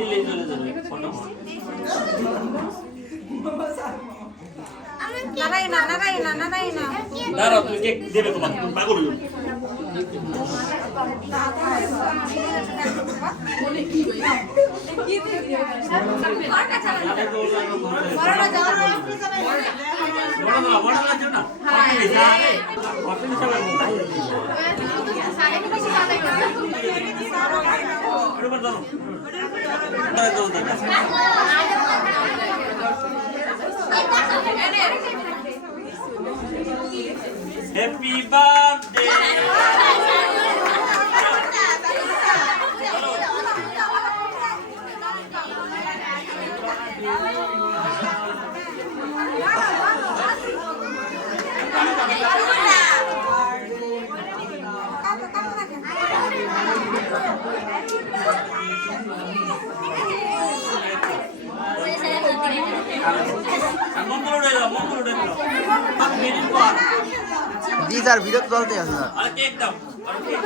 দিলেই চলে যাবে ফটো দাঁড়াও তুমি কেক দেবে তোমার তুমি পাগল হইও Happy birthday! These are video চলতে আছে না আরে কেক দাও আরে কেক